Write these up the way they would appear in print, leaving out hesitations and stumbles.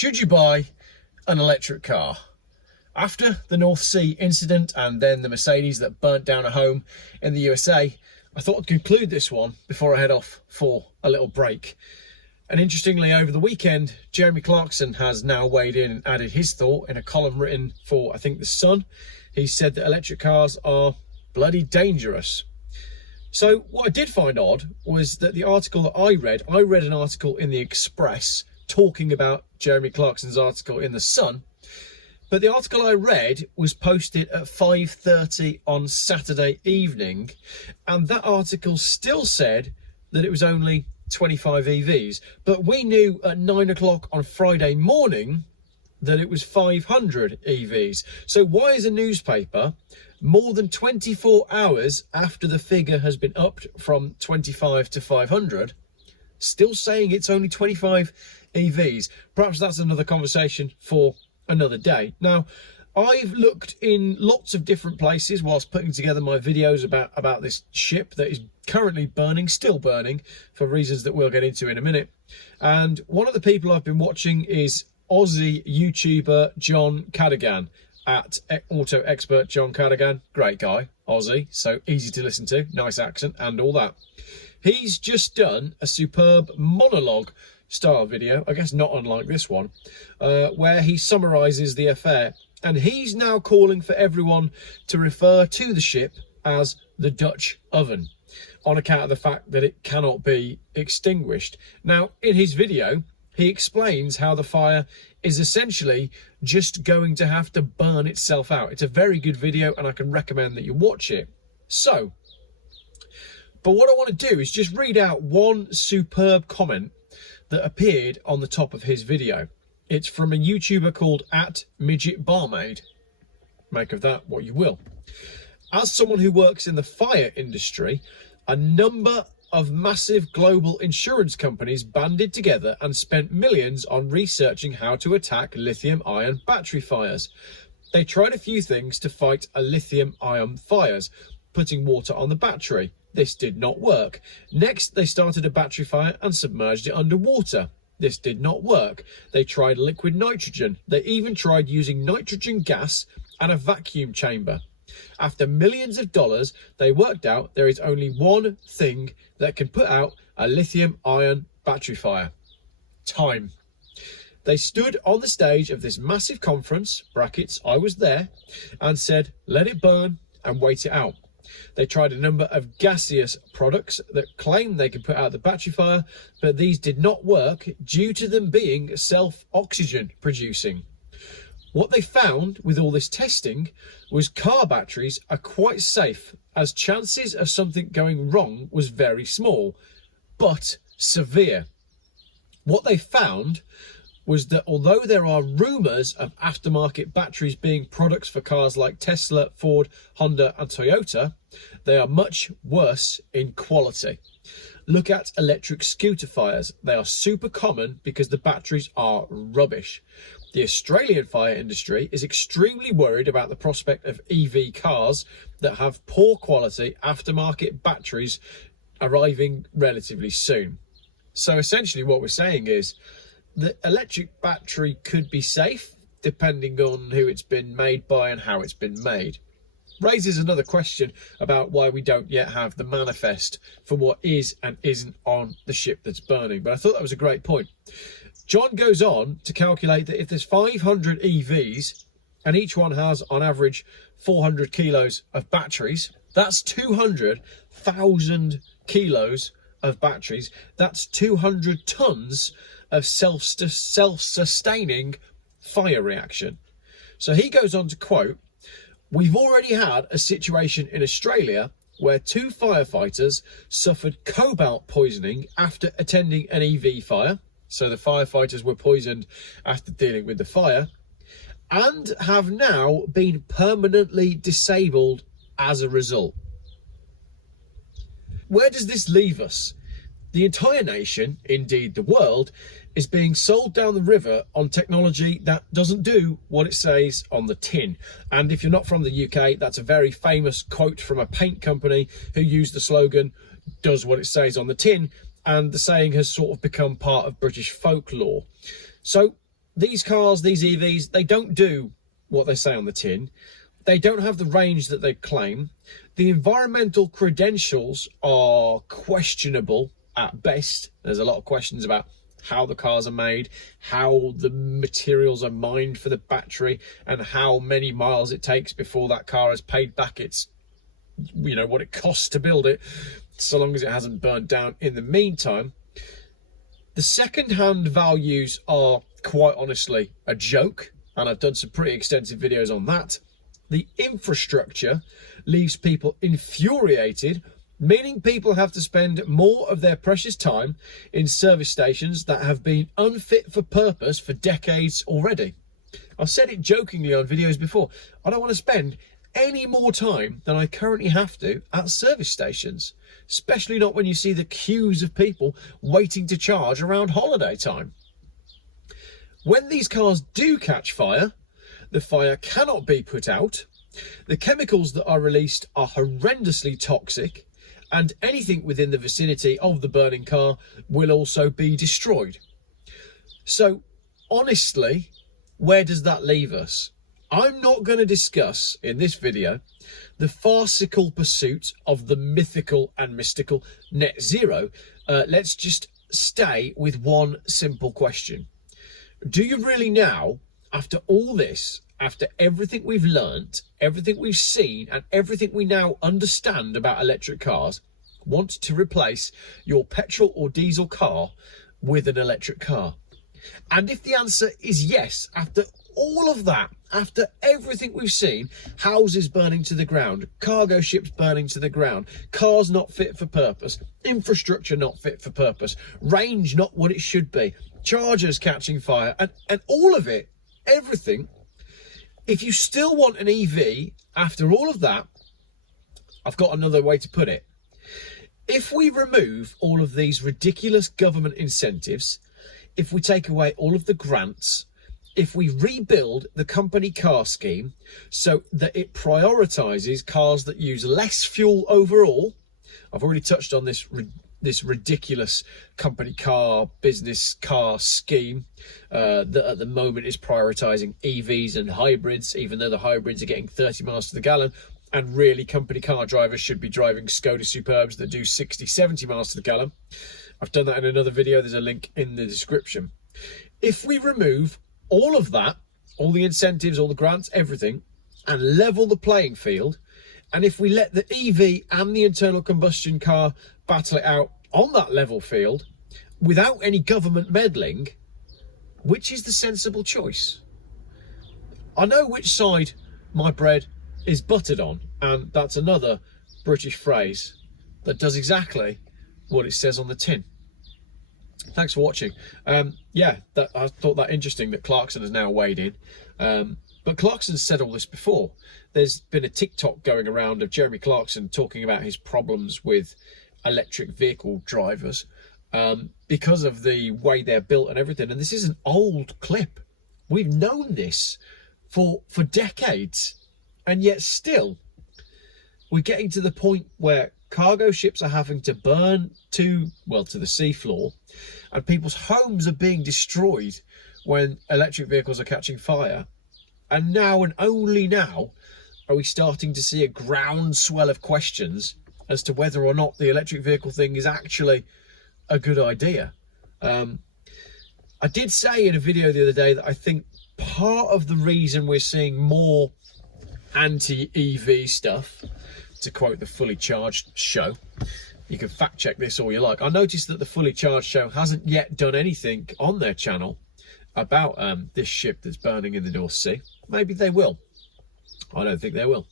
Should you buy an electric car? After the North Sea incident and then the Mercedes that burnt down a home in the USA, I thought I'd conclude this one before I head off for a little break. And interestingly, over the weekend, Jeremy Clarkson has now weighed in and added his thought in a column written for, I think, The Sun. He said that electric cars are bloody dangerous. So what I did find odd was that the article that I read an article in the Express talking about Jeremy Clarkson's article in The Sun. But the article I read was posted at 5:30 on Saturday evening, and that article still said that it was only 25 EVs. But we knew at 9 o'clock on Friday morning that it was 500 EVs. So why is a newspaper, more than 24 hours after the figure has been upped from 25 to 500, still saying it's only 25 EVs? Perhaps that's another conversation for another day. Now, I've looked in lots of different places whilst putting together my videos about this ship that is currently burning, still burning, for reasons that we'll get into in a minute. And one of the people I've been watching is Aussie YouTuber John Cadogan, at Auto Expert John Cadogan. Great guy, Aussie, so easy to listen to, nice accent and all that. He's just done a superb monologue style video, I guess not unlike this one, where he summarises the affair. And he's now calling for everyone to refer to the ship as the Dutch oven, on account of the fact that it cannot be extinguished. Now, in his video, he explains how the fire is essentially just going to have to burn itself out. It's a very good video and I can recommend that you watch it. So, but what I want to do is just read out one superb comment that appeared on the top of his video. It's from a YouTuber called @MidgetBarmaid. Make of that what you will. As someone who works in the fire industry, a number of massive global insurance companies banded together and spent millions on researching how to attack lithium-ion battery fires. They tried a few things to fight a lithium-ion fires, putting water on the battery. This did not work. Next, they started a battery fire and submerged it underwater. This did not work. They tried liquid nitrogen. They even tried using nitrogen gas and a vacuum chamber. After millions of dollars, they worked out there is only one thing that can put out a lithium-ion battery fire: time. They stood on the stage of this massive conference, brackets, I was there, and said, let it burn and wait it out. They tried a number of gaseous products that claimed they could put out the battery fire, but these did not work due to them being self-oxygen producing. What they found with all this testing was car batteries are quite safe, as chances of something going wrong was very small, but severe. What they found was that although there are rumours of aftermarket batteries being products for cars like Tesla, Ford, Honda and Toyota, they are much worse in quality. Look at electric scooter fires. They are super common because the batteries are rubbish. The Australian fire industry is extremely worried about the prospect of EV cars that have poor quality aftermarket batteries arriving relatively soon. So essentially what we're saying is the electric battery could be safe depending on who it's been made by and how it's been made. Raises another question about why we don't yet have the manifest for what is and isn't on the ship that's burning. But I thought that was a great point. John goes on to calculate that if there's 500 EVs and each one has on average 400 kilos of batteries, that's 200,000 kilos of batteries. That's 200 tons of self-sustaining fire reaction. So he goes on to quote, we've already had a situation in Australia where 2 firefighters suffered cobalt poisoning after attending an EV fire. So the firefighters were poisoned after dealing with the fire and have now been permanently disabled as a result. Where does this leave us? The entire nation, indeed the world, is being sold down the river on technology that doesn't do what it says on the tin. And if you're not from the UK, that's a very famous quote from a paint company who used the slogan, does what it says on the tin. And the saying has sort of become part of British folklore. So these cars, these EVs, they don't do what they say on the tin. They don't have the range that they claim. The environmental credentials are questionable at best. There's a lot of questions about how the cars are made, how the materials are mined for the battery, and how many miles it takes before that car has paid back its, you know, what it costs to build it, so long as it hasn't burnt down in the meantime. The second-hand values are quite honestly a joke, and I've done some pretty extensive videos on that. The infrastructure leaves people infuriated, meaning people have to spend more of their precious time in service stations that have been unfit for purpose for decades already. I've said it jokingly on videos before. I don't want to spend any more time than I currently have to at service stations, especially not when you see the queues of people waiting to charge around holiday time. When these cars do catch fire, the fire cannot be put out. The chemicals that are released are horrendously toxic, and anything within the vicinity of the burning car will also be destroyed. So, honestly, where does that leave us? I'm not going to discuss in this video the farcical pursuit of the mythical and mystical net zero. Let's just stay with one simple question. Do you really now, after all this, after everything we've learnt, everything we've seen, and everything we now understand about electric cars, want to replace your petrol or diesel car with an electric car? And if the answer is yes, after all of that, after everything we've seen, houses burning to the ground, cargo ships burning to the ground, cars not fit for purpose, infrastructure not fit for purpose, range not what it should be, chargers catching fire, and all of it, everything, if you still want an EV after all of that, I've got another way to put it. If we remove all of these ridiculous government incentives, if we take away all of the grants, if we rebuild the company car scheme so that it prioritises cars that use less fuel overall, I've already touched on this ridiculous company car, business car scheme that at the moment is prioritising EVs and hybrids, even though the hybrids are getting 30 miles to the gallon, and really company car drivers should be driving Skoda Superbs that do 60, 70 miles to the gallon. I've done that in another video. There's a link in the description. If we remove all of that, all the incentives, all the grants, everything, and level the playing field, and if we let the EV and the internal combustion car battle it out on that level field without any government meddling, which is the sensible choice? I know which side my bread is buttered on, and that's another British phrase that does exactly what it says on the tin. Thanks for watching. I thought that interesting that Clarkson has now weighed in. But Clarkson's said all this before. There's been a TikTok going around of Jeremy Clarkson talking about his problems with electric vehicle drivers because of the way they're built and everything. And this is an old clip. We've known this for decades. And yet still, we're getting to the point where cargo ships are having to burn to the seafloor, and people's homes are being destroyed when electric vehicles are catching fire. And now, and only now, are we starting to see a groundswell of questions as to whether or not the electric vehicle thing is actually a good idea. I did say in a video the other day that I think part of the reason we're seeing more anti-EV stuff, to quote the Fully Charged show, you can fact check this all you like. I noticed that the Fully Charged show hasn't yet done anything on their channel about this ship that's burning in the North Sea. Maybe they will. I don't think they will.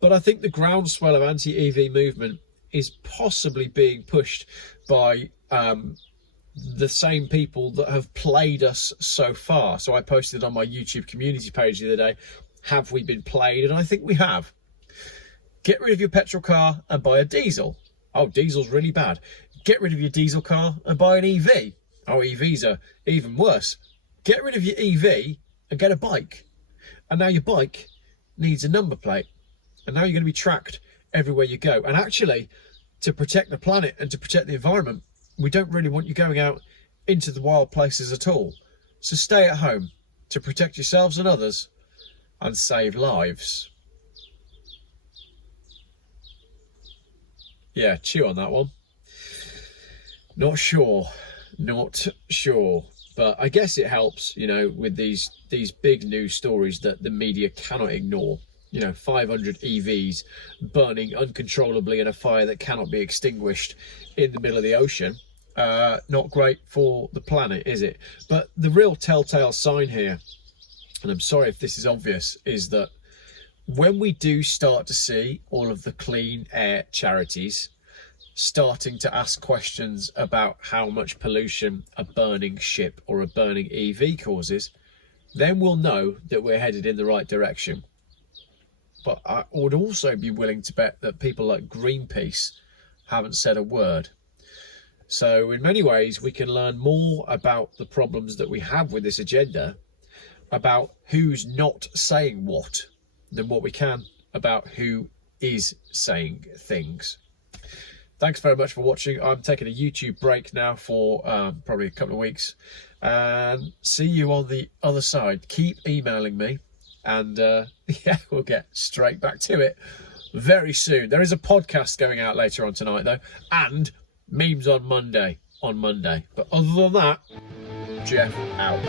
But I think the groundswell of anti-EV movement is possibly being pushed by the same people that have played us so far. So I posted on my YouTube community page the other day, have we been played? And I think we have. Get rid of your petrol car and buy a diesel. Oh, diesel's really bad. Get rid of your diesel car and buy an EV. Oh, EVs are even worse. Get rid of your EV and get a bike. And now your bike needs a number plate. And now you're going to be tracked everywhere you go. And actually, to protect the planet and to protect the environment, we don't really want you going out into the wild places at all. So stay at home to protect yourselves and others and save lives. Yeah, chew on that one. Not sure. But I guess it helps, with these big news stories that the media cannot ignore. 500 EVs burning uncontrollably in a fire that cannot be extinguished in the middle of the ocean. Not great for the planet, is it? But the real telltale sign here, and I'm sorry if this is obvious, is that when we do start to see all of the clean air charities starting to ask questions about how much pollution a burning ship or a burning EV causes, then we'll know that we're headed in the right direction. But I would also be willing to bet that people like Greenpeace haven't said a word. So in many ways, we can learn more about the problems that we have with this agenda, about who's not saying what, than what we can about who is saying things. Thanks very much for watching. I'm taking a YouTube break now for probably a couple of weeks. And see you on the other side. Keep emailing me. And we'll get straight back to it very soon. There is a podcast going out later on tonight, though. And memes on Monday. But other than that, Geoff out.